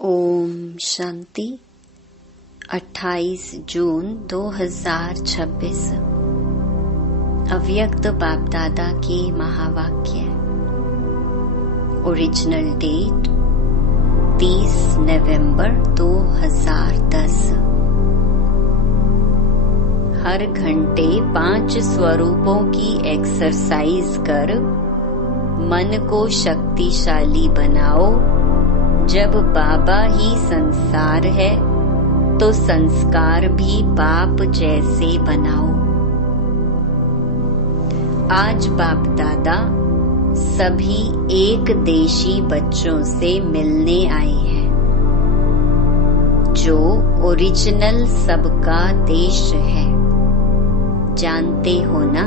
ओम शांति। 28 जून 2026 अव्यक्त बाप दादा की महावाक्य। ओरिजिनल डेट 30 नवंबर 2010। हर घंटे 5 स्वरूपों की एक्सरसाइज कर मन को शक्तिशाली बनाओ। जब बाबा ही संसार है तो संस्कार भी बाप जैसे बनाओ। आज बाप दादा सभी एक देशी बच्चों से मिलने आए हैं, जो ओरिजिनल सबका देश है। जानते हो ना,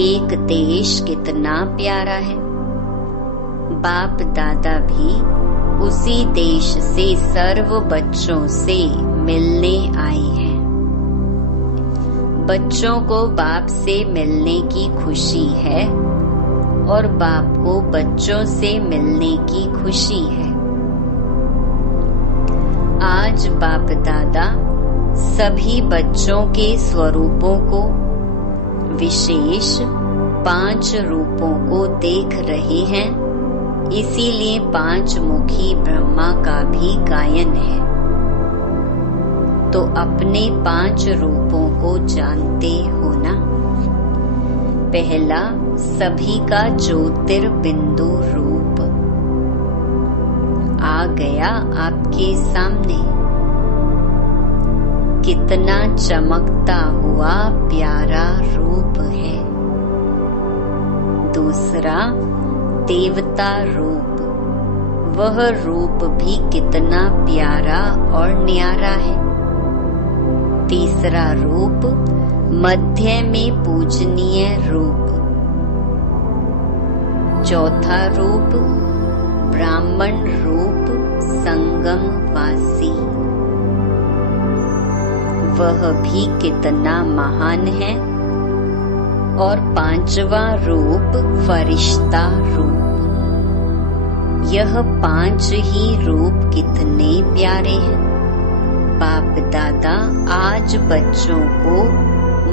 एक देश कितना प्यारा है। बाप दादा भी उसी देश से सर्व बच्चों से मिलने आए हैं। बच्चों को बाप से मिलने की खुशी है और बाप को बच्चों से मिलने की खुशी है। आज बाप दादा सभी बच्चों के स्वरूपों को, विशेष 5 रूपों को देख रहे हैं। इसीलिए 5 मुखी ब्रह्मा का भी गायन है। तो अपने 5 रूपों को जानते हो ना। पहला, सभी का ज्योतिर्बिंदु रूप आ गया आपके सामने। कितना चमकता हुआ प्यारा रूप है। दूसरा, देवता रूप। वह रूप भी कितना प्यारा और न्यारा है। तीसरा रूप, मध्य में पूजनीय रूप। चौथा रूप, ब्राह्मण रूप, संगम वासी। वह भी कितना महान है। और 5वां रूप, फरिश्ता रूप। यह 5 ही रूप कितने प्यारे हैं। बाप दादा आज बच्चों को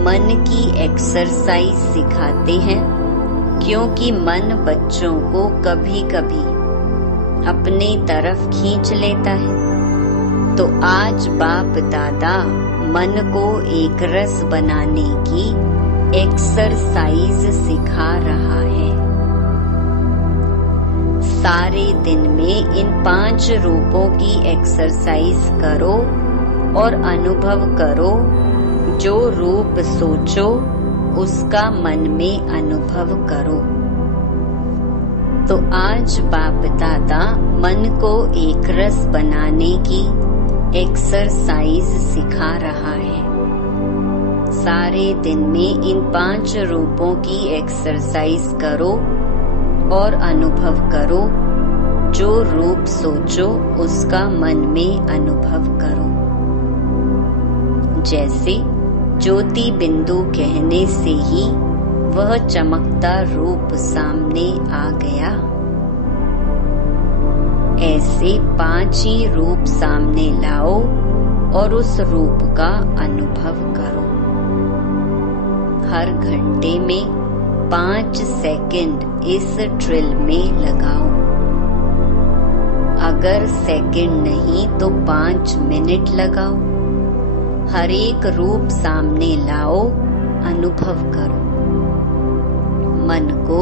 मन की एक्सरसाइज सिखाते हैं, क्योंकि मन बच्चों को कभी कभी अपने तरफ खींच लेता है। तो आज बाप दादा मन को एक रस बनाने की एक्सरसाइज सिखा रहा है। सारे दिन में इन 5 रूपों की एक्सरसाइज करो और अनुभव करो। जो रूप सोचो उसका मन में अनुभव करो। तो आज बाप दादा मन को एक रस बनाने की एक्सरसाइज सिखा रहा है। सारे दिन में इन 5 रूपों की एक्सरसाइज करो और अनुभव करो। जो रूप सोचो उसका मन में अनुभव करो। जैसे ज्योति बिंदु कहने से ही वह चमकता रूप सामने आ गया, ऐसे 5 ही रूप सामने लाओ और उस रूप का अनुभव करो। हर घंटे में 5 सेकंड इस ड्रिल में लगाओ। अगर सेकंड नहीं तो 5 मिनट लगाओ। हर एक रूप सामने लाओ, अनुभव करो। मन को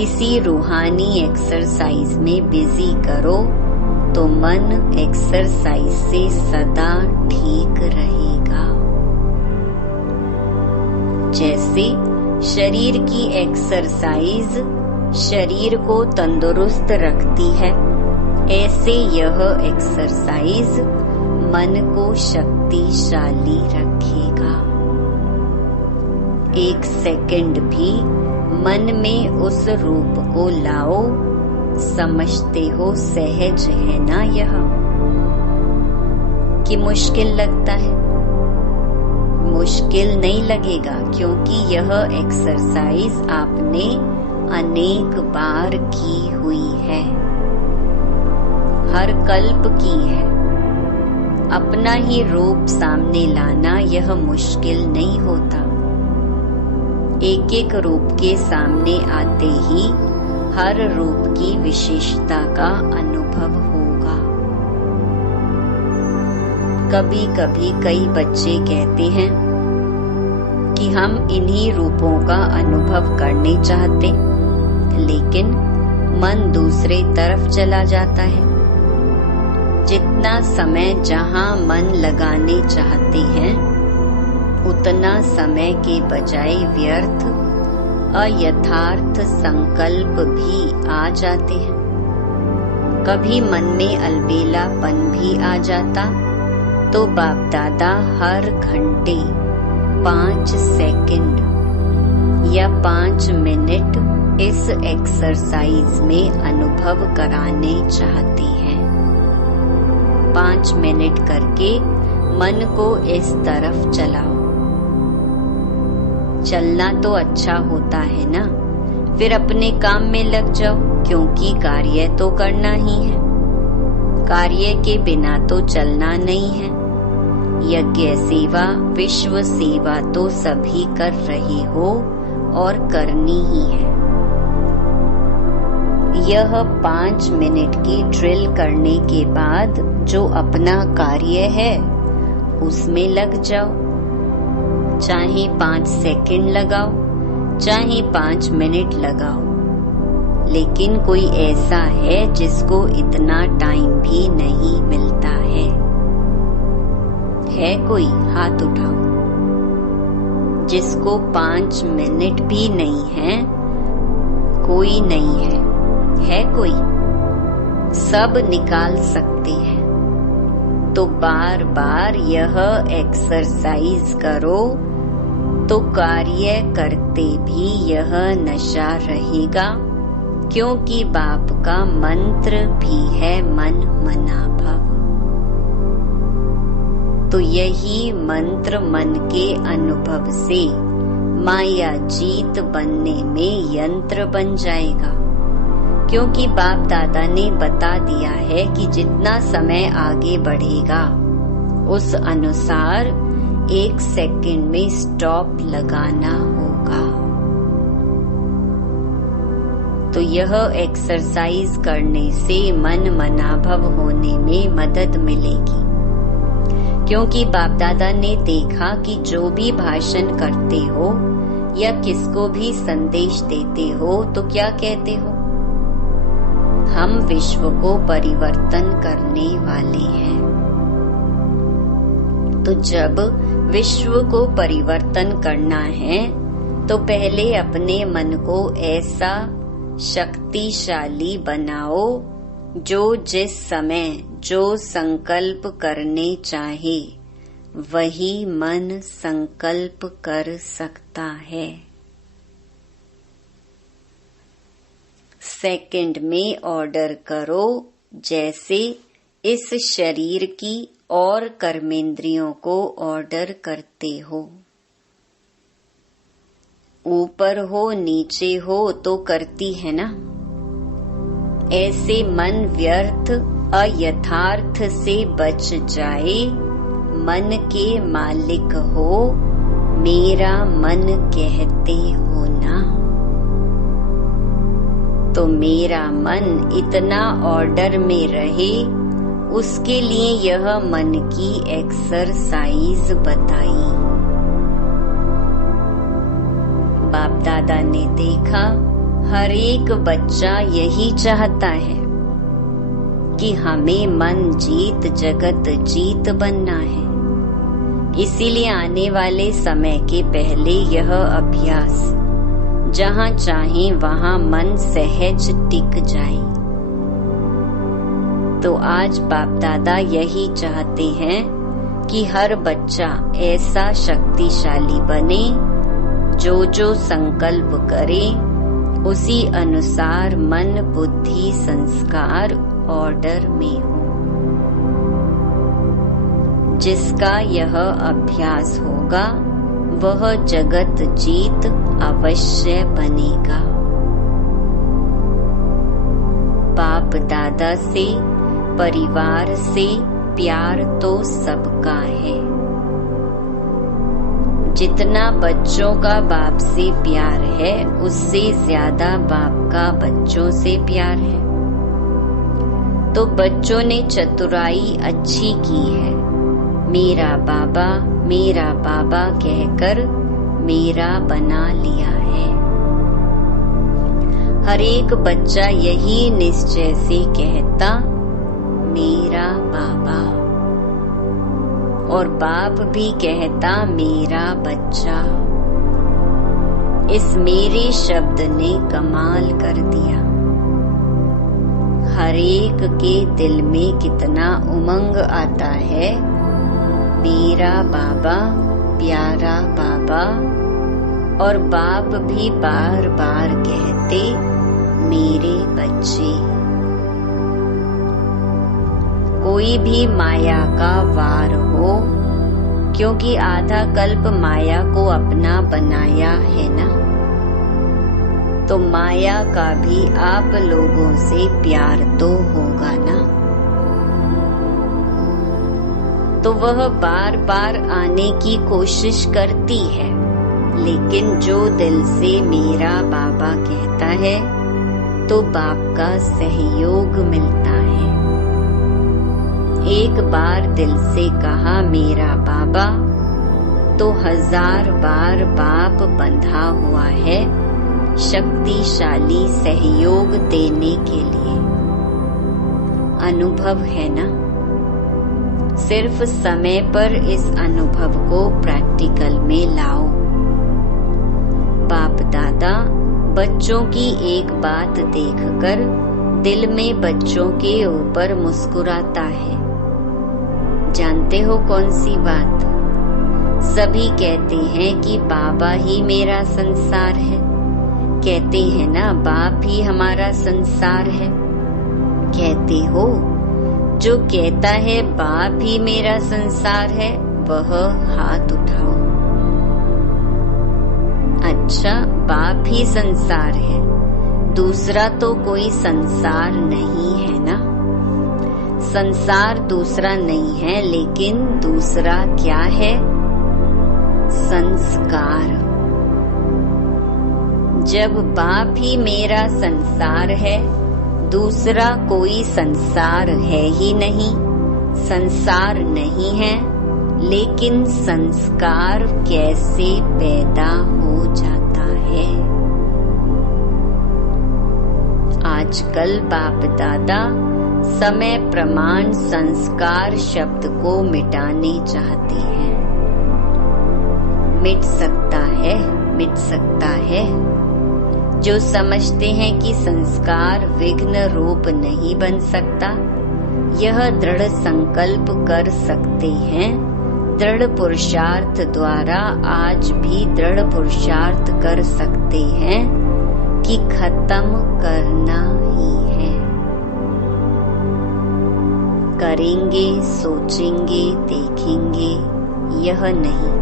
इसी रूहानी एक्सरसाइज में बिजी करो तो मन एक्सरसाइज से सदा ठीक रहेगा। जैसे शरीर की एक्सरसाइज शरीर को तंदुरुस्त रखती है, ऐसे यह एक्सरसाइज मन को शक्तिशाली रखेगा। 1 सेकंड भी मन में उस रूप को लाओ। समझते हो सहज है ना यह, कि मुश्किल लगता है? मुश्किल नहीं लगेगा, क्योंकि यह एक्सरसाइज आपने अनेक बार की हुई है। हर कल्प की है। अपना ही रूप सामने लाना यह मुश्किल नहीं होता। एक एक रूप के सामने आते ही हर रूप की विशेषता का अनुभव होगा। कभी कभी कई बच्चे कहते हैं कि हम इन्हीं रूपों का अनुभव करने चाहते, लेकिन मन दूसरे तरफ चला जाता है। जितना समय जहां मन लगाने चाहते हैं, उतना समय के बजाय व्यर्थ अयथार्थ संकल्प भी आ जाते हैं। कभी मन में अलबेलापन भी आ जाता, तो बाप दादा हर घंटे 5 सेकंड या 5 मिनट इस एक्सरसाइज में अनुभव कराने चाहते हैं। 5 मिनट करके मन को इस तरफ चलाओ। चलना तो अच्छा होता है ना, फिर अपने काम में लग जाओ, क्योंकि कार्य तो करना ही है। कार्य के बिना तो चलना नहीं है। यज्ञ सेवा, विश्व सेवा तो सभी कर रहे हो और करनी ही है। यह 5 मिनट की ड्रिल करने के बाद जो अपना कार्य है उसमें लग जाओ। चाहे 5 सेकंड लगाओ, चाहे 5 मिनट लगाओ, लेकिन कोई ऐसा है जिसको इतना टाइम भी नहीं मिलता है? है कोई? हाथ उठाओ। जिसको 5 मिनट भी नहीं है? कोई नहीं है। है कोई? सब निकाल सकते हैं। तो बार बार यह एक्सरसाइज करो, तो कार्य करते भी यह नशा रहेगा, क्योंकि बाप का मंत्र भी है मन मना भव। तो यही मंत्र मन के अनुभव से माया जीत बनने में यंत्र बन जाएगा, क्योंकि बाप दादा ने बता दिया है कि जितना समय आगे बढ़ेगा उस अनुसार 1 सेकंड में स्टॉप लगाना होगा। तो यह एक्सरसाइज करने से मन मनाभव होने में मदद मिलेगी, क्योंकि बाप दादा ने देखा कि जो भी भाषण करते हो या किसको भी संदेश देते हो तो क्या कहते हो? हम विश्व को परिवर्तन करने वाले हैं। तो जब विश्व को परिवर्तन करना है तो पहले अपने मन को ऐसा शक्तिशाली बनाओ जो जिस समय जो संकल्प करने चाहे वही मन संकल्प कर सकता है। सेकंड में ऑर्डर करो, जैसे इस शरीर की और कर्मेंद्रियों को ऑर्डर करते हो। ऊपर हो नीचे हो तो करती है ना। ऐसे मन व्यर्थ अयथार्थ से बच जाए। मन के मालिक हो, मेरा मन कहते हो ना। तो मेरा मन इतना ऑर्डर में रहे, उसके लिए यह मन की एक्सरसाइज बताई। बाप दादा ने देखा हर एक बच्चा यही चाहता है कि हमें मन जीत जगत जीत बनना है। इसीलिए आने वाले समय के पहले यह अभ्यास जहाँ चाहे वहाँ मन सहज टिक जाए। तो आज बाप दादा यही चाहते हैं कि हर बच्चा ऐसा शक्तिशाली बने, जो जो संकल्प करे उसी अनुसार मन बुद्धि संस्कार ऑर्डर में हो। जिसका यह अभ्यास होगा वह जगत जीत अवश्य बनेगा। बाप दादा से परिवार से प्यार तो सबका है। जितना बच्चों का बाप से प्यार है, उससे ज्यादा बाप का बच्चों से प्यार है। तो बच्चों ने चतुराई अच्छी की है, मेरा बाबा कहकर मेरा बना लिया है। हर एक बच्चा यही निश्चय से कहता, मेरा बाबा, और बाप भी कहता, मेरा बच्चा। इस मेरे शब्द ने कमाल कर दिया। हर एक के दिल में कितना उमंग आता है, मेरा बाबा, प्यारा बाबा। और बाप भी बार बार कहते, मेरे बच्चे। कोई भी माया का वार हो, क्योंकि आधा कल्प माया को अपना बनाया है ना, तो माया का भी आप लोगों से प्यार तो होगा ना। तो वह बार बार आने की कोशिश करती है, लेकिन जो दिल से मेरा बाबा कहता है, तो बाप का सहयोग मिलता है। एक बार दिल से कहा मेरा बाबा, तो 1000 बार बाप बंधा हुआ है शक्तिशाली सहयोग देने के लिए। अनुभव है ना, सिर्फ समय पर इस अनुभव को प्रैक्टिकल में लाओ। बाप दादा बच्चों की एक बात देखकर दिल में बच्चों के ऊपर मुस्कुराता है। जानते हो कौन सी बात? सभी कहते हैं कि बाबा ही मेरा संसार है। कहते हैं ना, बाप ही हमारा संसार है। कहते हो, जो कहता है बाप ही मेरा संसार है, वह हाथ उठाओ। अच्छा, बाप ही संसार है, दूसरा तो कोई संसार नहीं है ना। संसार दूसरा नहीं है, लेकिन दूसरा क्या है? संस्कार। जब बाप ही मेरा संसार है, दूसरा कोई संसार है ही नहीं। संसार नहीं है, लेकिन संस्कार कैसे पैदा हो जाता है? आजकल बाप दादा समय प्रमाण संस्कार शब्द को मिटाने चाहते हैं। मिट सकता है, मिट सकता है। जो समझते हैं कि संस्कार विघ्न रूप नहीं बन सकता, यह दृढ़ संकल्प कर सकते हैं। दृढ़ पुरुषार्थ द्वारा आज भी दृढ़ पुरुषार्थ कर सकते हैं कि खत्म करना ही है। करेंगे, सोचेंगे, देखेंगे, यह नहीं,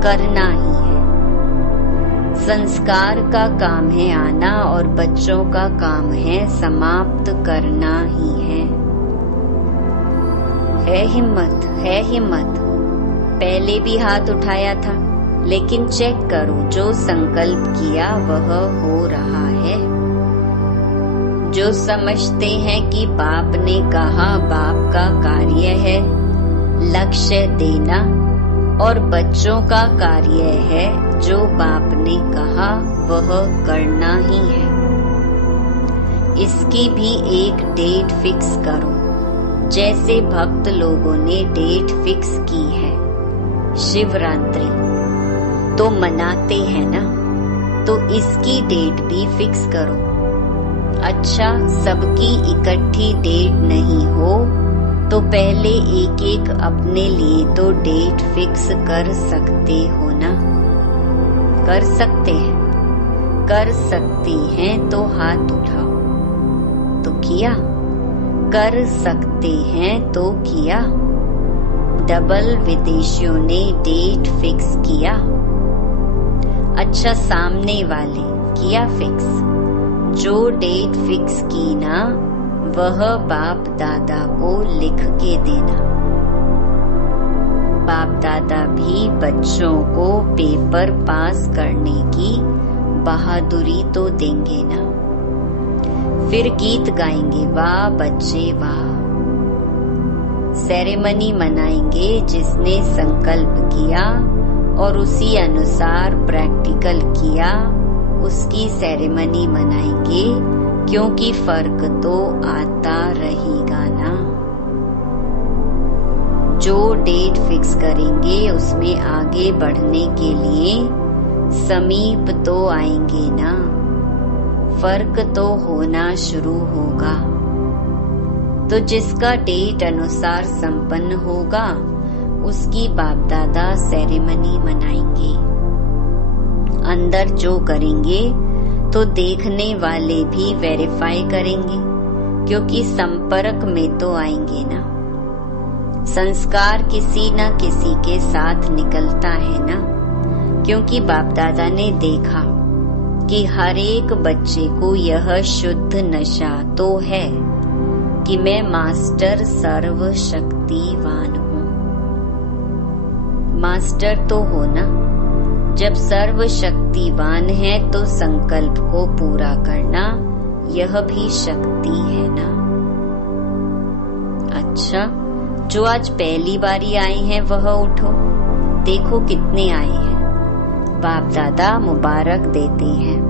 करना ही है। संस्कार का काम है आना, और बच्चों का काम है समाप्त करना ही है। हिम्मत, है हिम्मत। पहले भी हाथ उठाया था, लेकिन चेक करो, जो संकल्प किया वह हो रहा है। जो समझते हैं कि बाप ने कहा, बाप का कार्य है लक्ष्य देना, और बच्चों का कार्य है जो बाप ने कहा वह करना ही है। इसकी भी एक डेट फिक्स करो, जैसे भक्त लोगों ने डेट फिक्स की है। शिवरात्रि तो मनाते हैं ना, तो इसकी डेट भी फिक्स करो। अच्छा, सबकी इकट्ठी डेट नहीं हो तो पहले एक एक अपने लिए तो डेट फिक्स कर सकते हो ना। कर सकते हैं, कर सकती हैं तो हाथ उठाओ। तो किया, कर सकते हैं तो किया। डबल विदेशियों ने डेट फिक्स किया। अच्छा, सामने वाले किया फिक्स। जो डेट फिक्स की ना, वह बाप दादा को लिख के देना। बाप दादा भी बच्चों को पेपर पास करने की बहादुरी तो देंगे ना। फिर गीत गाएंगे, वाह बच्चे वाह। सेरेमनी मनाएंगे, जिसने संकल्प किया और उसी अनुसार प्रैक्टिकल किया, उसकी सेरेमनी मनाएंगे, क्योंकि फर्क तो आता रहेगा ना। जो डेट फिक्स करेंगे उसमें आगे बढ़ने के लिए समीप तो आएंगे ना। फर्क तो होना शुरू होगा। तो जिसका डेट अनुसार संपन्न होगा उसकी बाप दादा सेरेमनी मनाएंगे। अंदर जो करेंगे तो देखने वाले भी वेरीफाई करेंगे, क्योंकि संपर्क में तो आएंगे ना। संस्कार किसी न किसी के साथ निकलता है ना, क्योंकि बाप दादा ने देखा कि हर एक बच्चे को यह शुद्ध नशा तो है कि मैं मास्टर सर्वशक्तिवान हूँ। मास्टर तो हो ना। जब सर्वशक्तिवान है तो संकल्प को पूरा करना यह भी शक्ति है ना। अच्छा, जो आज पहली बारी आए हैं वह उठो, देखो कितने आए हैं। बाप दादा मुबारक देते हैं।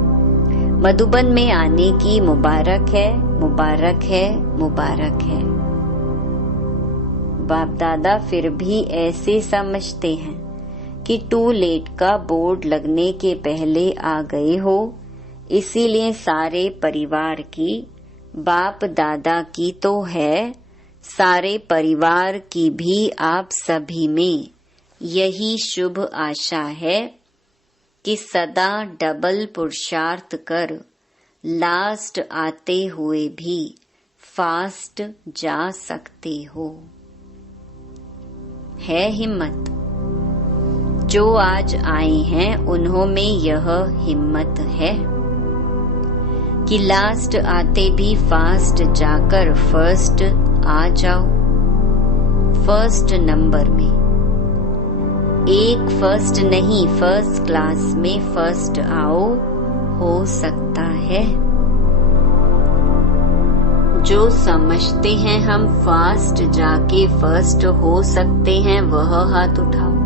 मधुबन में आने की मुबारक है, मुबारक है, मुबारक है। बाप दादा फिर भी ऐसे समझते हैं कि टू लेट का बोर्ड लगने के पहले आ गए हो, इसीलिए सारे परिवार की, बाप दादा की तो है, सारे परिवार की भी आप सभी में यही शुभ आशा है कि सदा डबल पुरुषार्थ कर लास्ट आते हुए भी फास्ट जा सकते हो। है हिम्मत। जो आज आए हैं उन्हों में यह हिम्मत है कि लास्ट आते भी फास्ट जाकर फर्स्ट आ जाओ। फर्स्ट नंबर में, एक फर्स्ट नहीं, फर्स्ट क्लास में फर्स्ट आओ, हो सकता है। जो समझते हैं हम फास्ट जाके फर्स्ट हो सकते हैं वह हाथ उठाओ।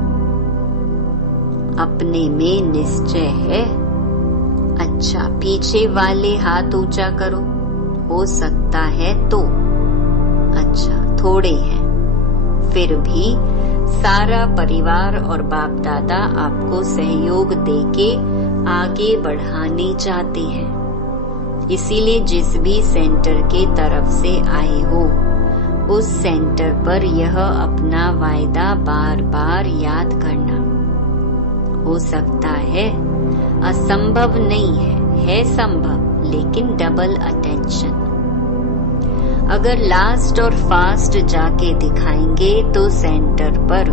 अपने में निश्चय है। अच्छा, पीछे वाले हाथ ऊंचा करो, हो सकता है तो। अच्छा, थोड़े हैं, फिर भी सारा परिवार और बाप दादा आपको सहयोग देके आगे बढ़ाने चाहते हैं। इसीलिए जिस भी सेंटर के तरफ से आए हो उस सेंटर पर यह अपना वायदा बार बार याद करना। हो सकता है, असंभव नहीं है संभव, लेकिन डबल अटेंशन। अगर लास्ट और फास्ट जाके दिखाएंगे तो सेंटर पर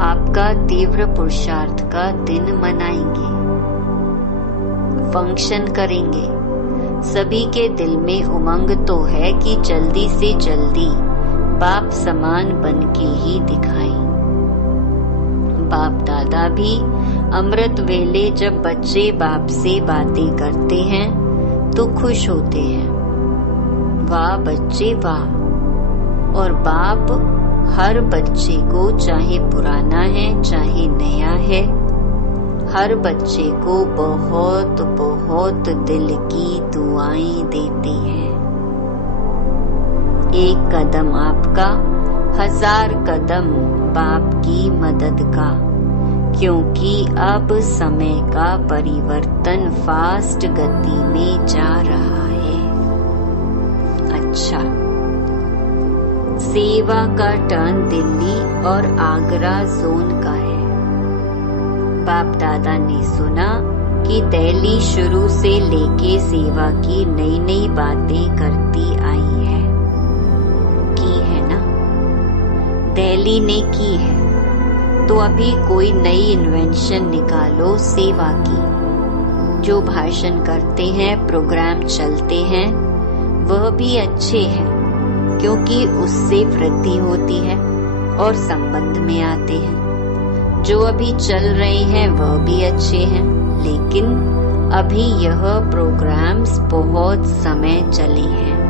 आपका तीव्र पुरुषार्थ का दिन मनाएंगे, फंक्शन करेंगे। सभी के दिल में उमंग तो है कि जल्दी से जल्दी बाप समान बनके ही दिखाएं। बाप दादा भी अमृत वेले जब बच्चे बाप से बातें करते हैं तो खुश होते हैं, वाह बच्चे वाह। और बाप हर बच्चे को, चाहे पुराना है चाहे नया है, हर बच्चे को बहुत बहुत दिल की दुआएं देते हैं। एक कदम आपका, 1000 कदम बाप की मदद का, क्योंकि अब समय का परिवर्तन फास्ट गति में जा रहा है। अच्छा, सेवा का टर्न दिल्ली और आगरा जोन का है। बाप दादा ने सुना कि दिल्ली शुरू से लेके सेवा की नई नई बातें करती आई है। की है ना, दिल्ली ने की है, तो अभी कोई नई इन्वेंशन निकालो सेवा की। जो भाषण करते हैं, प्रोग्राम चलते हैं, वह भी अच्छे हैं, क्योंकि उससे वृद्धि होती है और संबंध में आते हैं। जो अभी चल रहे हैं वह भी अच्छे हैं, लेकिन अभी यह प्रोग्राम्स बहुत समय चले हैं।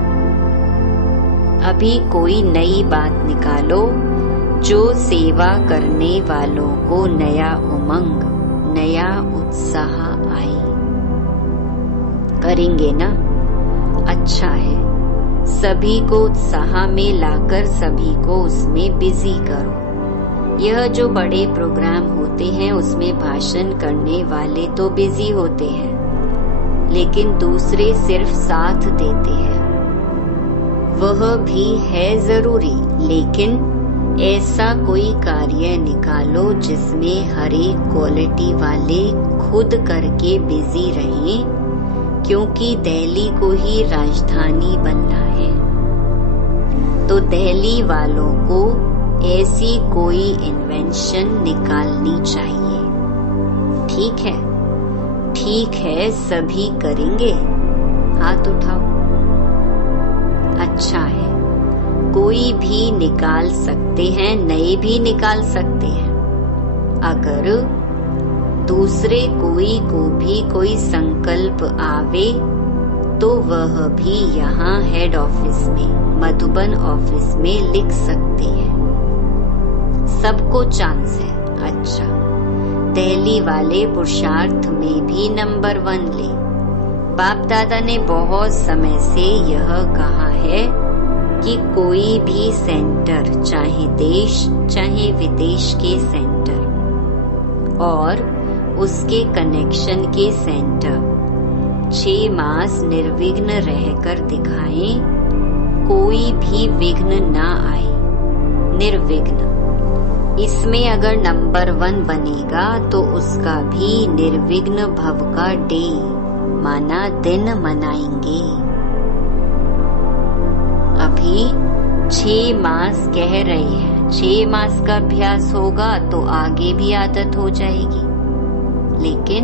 अभी कोई नई बात निकालो जो सेवा करने वालों को नया उमंग, नया उत्साह आए। करेंगे ना? अच्छा है। सभी को उत्साह में लाकर सभी को उसमें बिजी करो। यह जो बड़े प्रोग्राम होते हैं उसमें भाषण करने वाले तो बिजी होते हैं, लेकिन दूसरे सिर्फ साथ देते हैं। वह भी है जरूरी, लेकिन ऐसा कोई कार्य निकालो जिसमें हर एक क्वालिटी वाले खुद करके बिजी रहें, क्योंकि दिल्ली को ही राजधानी बनना है। तो दिल्ली वालों को ऐसी कोई इन्वेंशन निकालनी चाहिए। ठीक है? ठीक है, सभी करेंगे। हाथ उठाओ। अच्छा है। कोई भी निकाल सकते हैं, नए भी निकाल सकते हैं। अगर दूसरे कोई को भी कोई संकल्प आवे तो वह भी यहाँ हेड ऑफिस में, मधुबन ऑफिस में लिख सकते हैं। सबको चांस है। अच्छा, दिल्ली वाले पुरुषार्थ में भी नंबर 1 ले। बाप दादा ने बहुत समय से यह कहा है कि कोई भी सेंटर, चाहे देश चाहे विदेश के सेंटर और उसके कनेक्शन के सेंटर 6 मास निर्विघ्न रहकर दिखाएं, कोई भी विघ्न ना आए। निर्विघ्न। इसमें अगर नंबर 1 बनेगा तो उसका भी निर्विघ्न भव का डे माना दिन मनाएंगे। अभी 6 मास कह रहे हैं, 6 मास का अभ्यास होगा तो आगे भी आदत हो जाएगी, लेकिन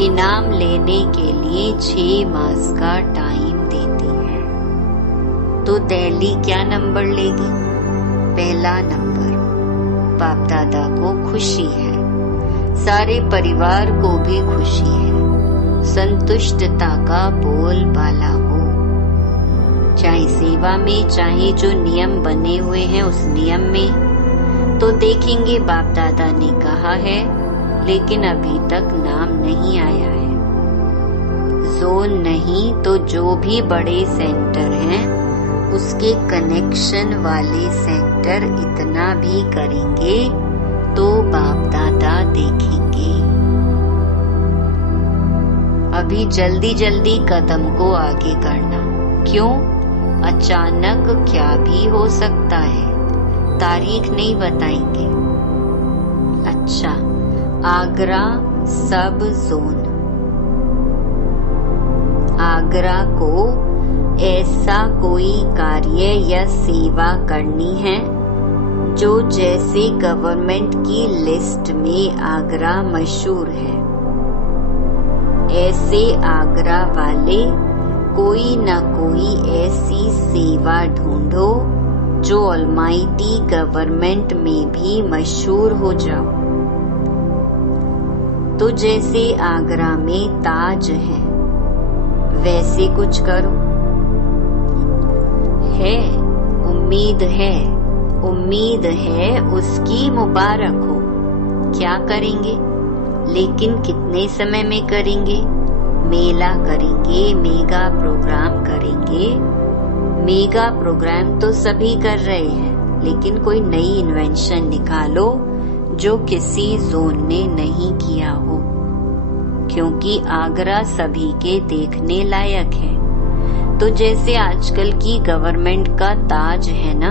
इनाम लेने के लिए 6 मास का टाइम देती है। तो दिल्ली क्या नंबर लेगी? पहला नंबर। बाप दादा को खुशी है, सारे परिवार को भी खुशी है। संतुष्टता का बोलबाला हो, चाहे सेवा में, चाहे जो नियम बने हुए हैं उस नियम में। तो देखेंगे बाप दादा ने कहा है, लेकिन अभी तक नाम नहीं आया है। जोन नहीं तो जो भी बड़े सेंटर हैं उसके कनेक्शन वाले सेंटर इतना भी करेंगे तो बाप दादा देखेंगे। अभी जल्दी जल्दी कदम को आगे करना। क्यों? अचानक क्या भी हो सकता है, तारीख नहीं बताएंगे। अच्छा, आगरा सब जोन। आगरा को ऐसा कोई कार्य या सेवा करनी है जो जैसे गवर्नमेंट की लिस्ट में आगरा मशहूर है, ऐसे आगरा वाले कोई न कोई ऐसी सेवा ढूंढो जो ऑलमाइटी गवर्नमेंट में भी मशहूर हो जाओ। तो जैसे आगरा में ताज है, वैसे कुछ करो। है, उम्मीद है उसकी मुबारक हो। क्या करेंगे? लेकिन कितने समय में करेंगे? मेला करेंगे, मेगा प्रोग्राम करेंगे। मेगा प्रोग्राम तो सभी कर रहे हैं, लेकिन कोई नई इन्वेंशन निकालो जो किसी जोन ने नहीं किया हो, क्योंकि आगरा सभी के देखने लायक है। तो जैसे आजकल की गवर्नमेंट का ताज है ना,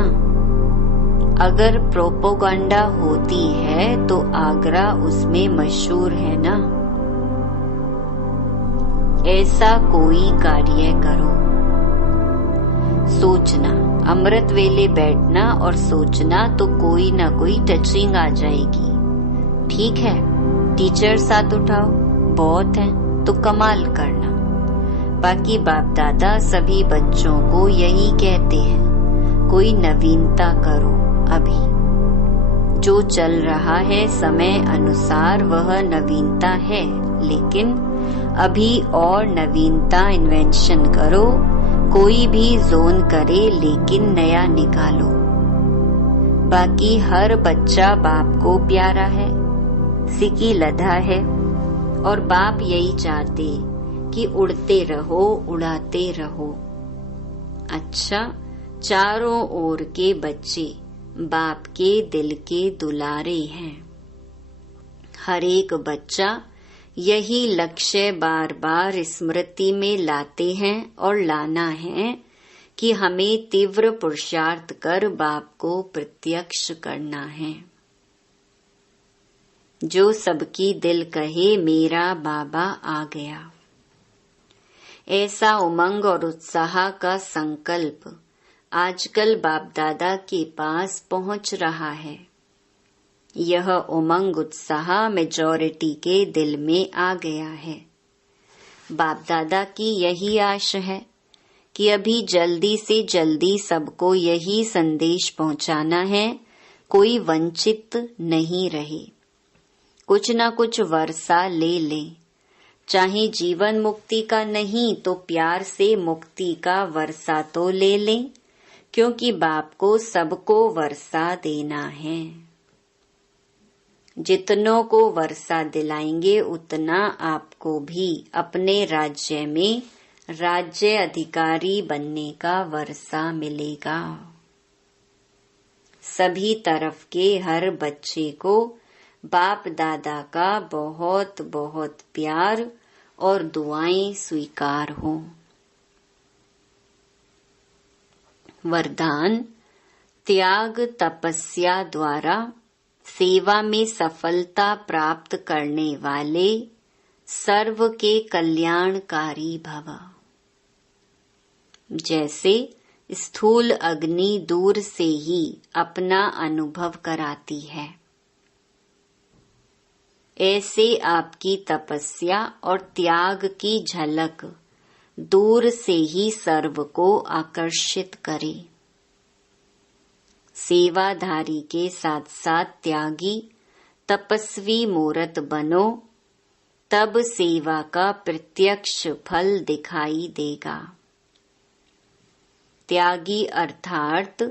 अगर प्रोपोगंडा होती है तो आगरा उसमें मशहूर है ना। ऐसा कोई कार्य करो। सोचना, अमृत वेले बैठना और सोचना तो कोई ना कोई टचिंग आ जाएगी। ठीक है? टीचर साथ उठाओ, बहुत है तो कमाल करना। बाकी बाप दादा सभी बच्चों को यही कहते हैं, कोई नवीनता करो। अभी जो चल रहा है समय अनुसार वह नवीनता है, लेकिन अभी और नवीनता इन्वेंशन करो। कोई भी जोन करे लेकिन नया निकालो। बाकी हर बच्चा बाप को प्यारा है, सिकी लधा है, और बाप यही चाहते कि उड़ते रहो, उड़ाते रहो। अच्छा, चारों ओर के बच्चे बाप के दिल के दुलारे हैं। हर एक बच्चा यही लक्ष्य बार बार स्मृति में लाते हैं और लाना है कि हमें तीव्र पुरुषार्थ कर बाप को प्रत्यक्ष करना है। जो सबकी दिल कहे मेरा बाबा आ गया, ऐसा उमंग और उत्साह का संकल्प आजकल बाप दादा के पास पहुंच रहा है। यह उमंग उत्साह मेजॉरिटी के दिल में आ गया है। बाप दादा की यही आश है कि अभी जल्दी से जल्दी सबको यही संदेश पहुंचाना है, कोई वंचित नहीं रहे। कुछ न कुछ वर्षा ले ले, चाहे जीवन मुक्ति का नहीं तो प्यार से मुक्ति का वर्षा तो ले लें, क्योंकि बाप को सबको वर्षा देना है। जितनों को वर्षा दिलाएंगे उतना आपको भी अपने राज्य में राज्य अधिकारी बनने का वर्षा मिलेगा। सभी तरफ के हर बच्चे को बाप दादा का बहुत बहुत प्यार और दुआएं स्वीकार हो। वरदान, त्याग तपस्या द्वारा सेवा में सफलता प्राप्त करने वाले सर्व के कल्याणकारी भव। जैसे स्थूल अग्नि दूर से ही अपना अनुभव कराती है, ऐसे आपकी तपस्या और त्याग की झलक दूर से ही सर्व को आकर्षित करे। सेवाधारी के साथ साथ त्यागी तपस्वी मूर्त बनो, तब सेवा का प्रत्यक्ष फल दिखाई देगा। त्यागी अर्थात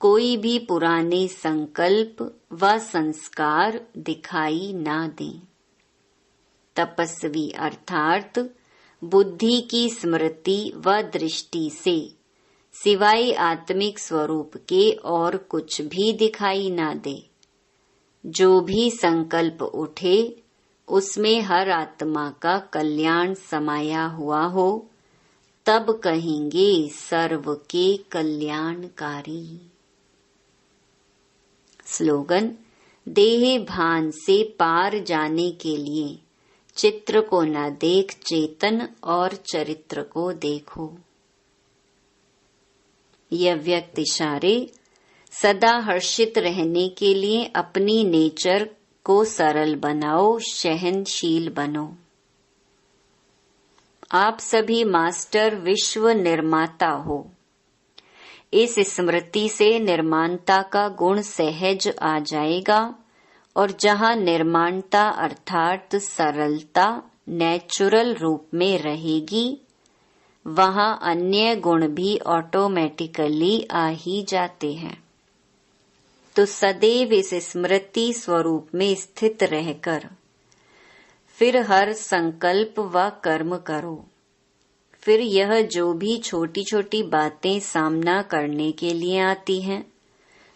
कोई भी पुराने संकल्प व संस्कार दिखाई ना दे। तपस्वी अर्थात बुद्धि की स्मृति व दृष्टि से सिवाय आत्मिक स्वरूप के और कुछ भी दिखाई ना दे। जो भी संकल्प उठे उसमें हर आत्मा का कल्याण समाया हुआ हो, तब कहेंगे सर्व के कल्याणकारी। स्लोगन, देह भान से पार जाने के लिए चित्र को न देख चेतन और चरित्र को देखो। यह व्यक्त इशारे सदा हर्षित रहने के लिए अपनी नेचर को सरल बनाओ, सहनशील बनो। आप सभी मास्टर विश्व निर्माता हो। इस स्मृति से निर्माणता का गुण सहज आ जाएगा, और जहाँ निर्माणता अर्थात सरलता नेचुरल रूप में रहेगी, वहाँ अन्य गुण भी ऑटोमेटिकली आ ही जाते हैं। तो सदैव इस स्मृति स्वरूप में स्थित रहकर फिर हर संकल्प व कर्म करो। फिर यह जो भी छोटी छोटी बातें सामना करने के लिए आती हैं,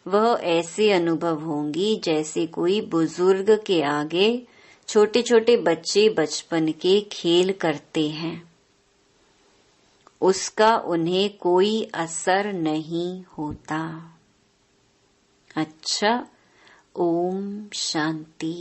वह ऐसे अनुभव होंगी जैसे कोई बुजुर्ग के आगे छोटे छोटे बच्चे बचपन के खेल करते हैं। उसका उन्हें कोई असर नहीं होता। अच्छा, ओम शांति।